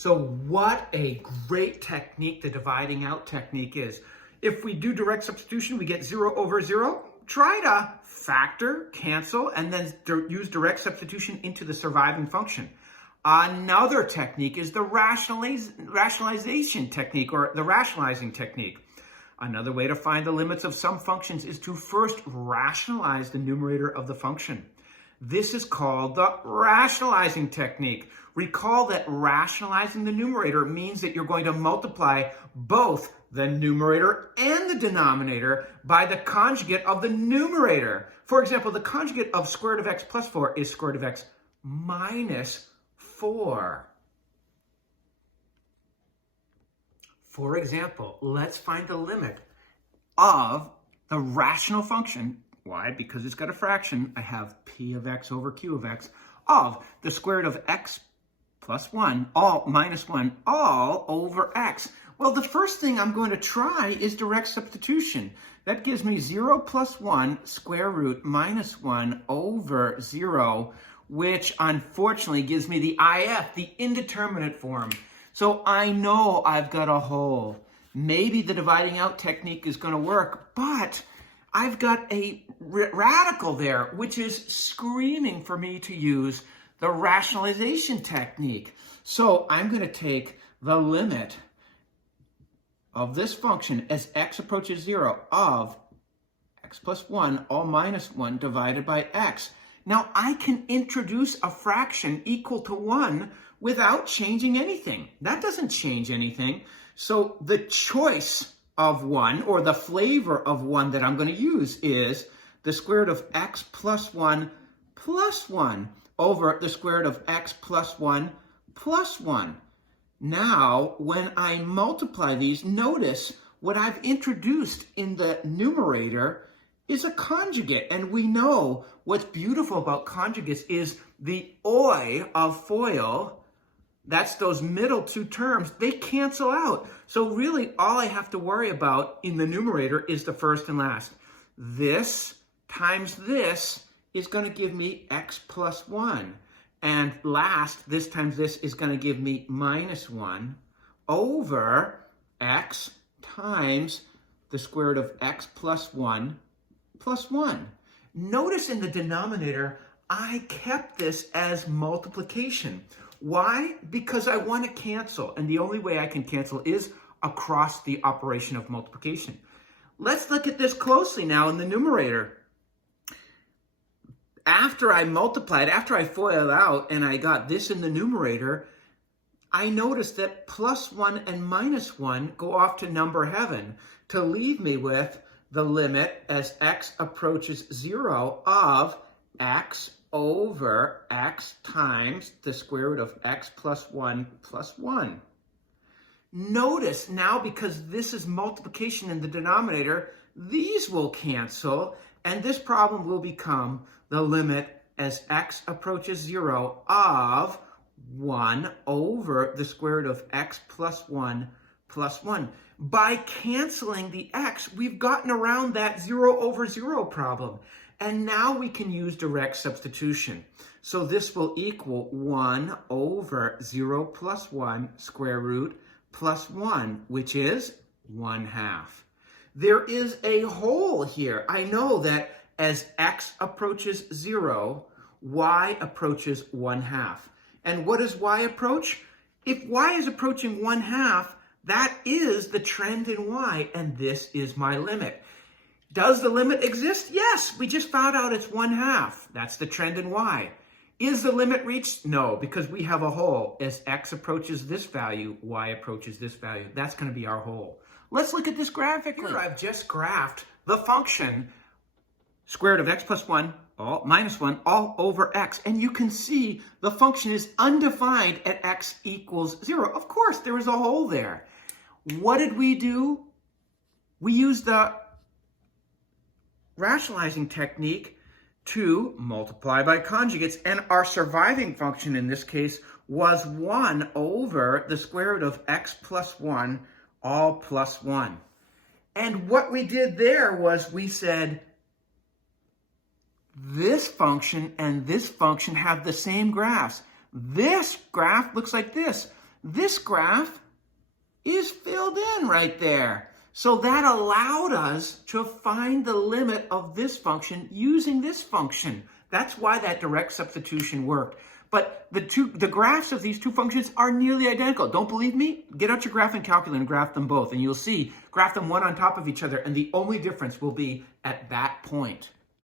So what a great technique the dividing out technique is. If we do direct substitution, we get 0 over 0. Try to factor, cancel, and then use direct substitution into the surviving function. Another technique is the rationalization technique, or the rationalizing technique. Another way to find the limits of some functions is to first rationalize the numerator of the function. This is called the rationalizing technique. Recall that rationalizing the numerator means that you're going to multiply both the numerator and the denominator by the conjugate of the numerator. For example, the conjugate of square root of x plus 4 is square root of x minus 4. For example, let's find the limit of the rational function. Why? Because it's got a fraction. I have p of x over q of x of the square root of x plus 1, all minus 1, all over x. Well, the first thing I'm going to try is direct substitution. That gives me 0 plus 1 square root minus 1 over 0, which unfortunately gives me the IF, the indeterminate form. So I know I've got a hole. Maybe the dividing out technique is going to work, but I've got a radical there, which is screaming for me to use the rationalization technique. So I'm going to take the limit of this function as x approaches 0 of x plus 1 all minus 1 divided by x. Now I can introduce a fraction equal to 1 without changing anything. That doesn't change anything. So the choice of 1, or the flavor of 1 that I'm going to use, is the square root of x plus 1 over the square root of x plus 1 plus 1. Now, when I multiply these, notice what I've introduced in the numerator is a conjugate. And we know what's beautiful about conjugates is the oi of FOIL. That's those middle two terms. They cancel out. So really, all I have to worry about in the numerator is the first and last. This times this is going to give me x plus 1. And last, this times this is going to give me minus 1 over x times the square root of x plus 1 plus 1. Notice in the denominator, I kept this as multiplication. Why? Because I want to cancel, and the only way I can cancel is across the operation of multiplication. Let's look at this closely now in the numerator. After I multiplied, after I FOIL out and I got this in the numerator, I noticed that plus 1 and minus 1 go off to number heaven to leave me with the limit as x approaches 0 of x over x times the square root of x plus 1 plus 1. Notice now, because this is multiplication in the denominator, these will cancel, and this problem will become the limit as x approaches 0 of 1 over the square root of x plus 1 plus 1. By canceling the x, we've gotten around that 0 over 0 problem. And now we can use direct substitution. So this will equal 1 over 0 plus 1 square root plus 1, which is 1/2. There is a hole here. I know that as x approaches 0, y approaches 1/2. And what does y approach? If y is approaching 1/2, that is the trend in y, and this is my limit. Does the limit exist? Yes, we just found out it's 1/2. That's the trend in y. Is the limit reached? No, because we have a hole. As x approaches this value, y approaches this value. That's going to be our hole. Let's look at this graphically. Here I've just graphed the function square root of x plus 1, all minus 1, all over x. And you can see the function is undefined at x equals 0. Of course, there is a hole there. What did we do? We used the rationalizing technique to multiply by conjugates, and our surviving function in this case was 1 over the square root of x plus 1, all plus 1. And what we did there was we said, this function and this function have the same graphs. This graph looks like this. This graph is filled in right there. So that allowed us to find the limit of this function using this function. That's why that direct substitution worked. But the graphs of these two functions are nearly identical. Don't believe me? Get out your graphing calculator and graph them both, and you'll see, graph them one on top of each other, and the only difference will be at that point.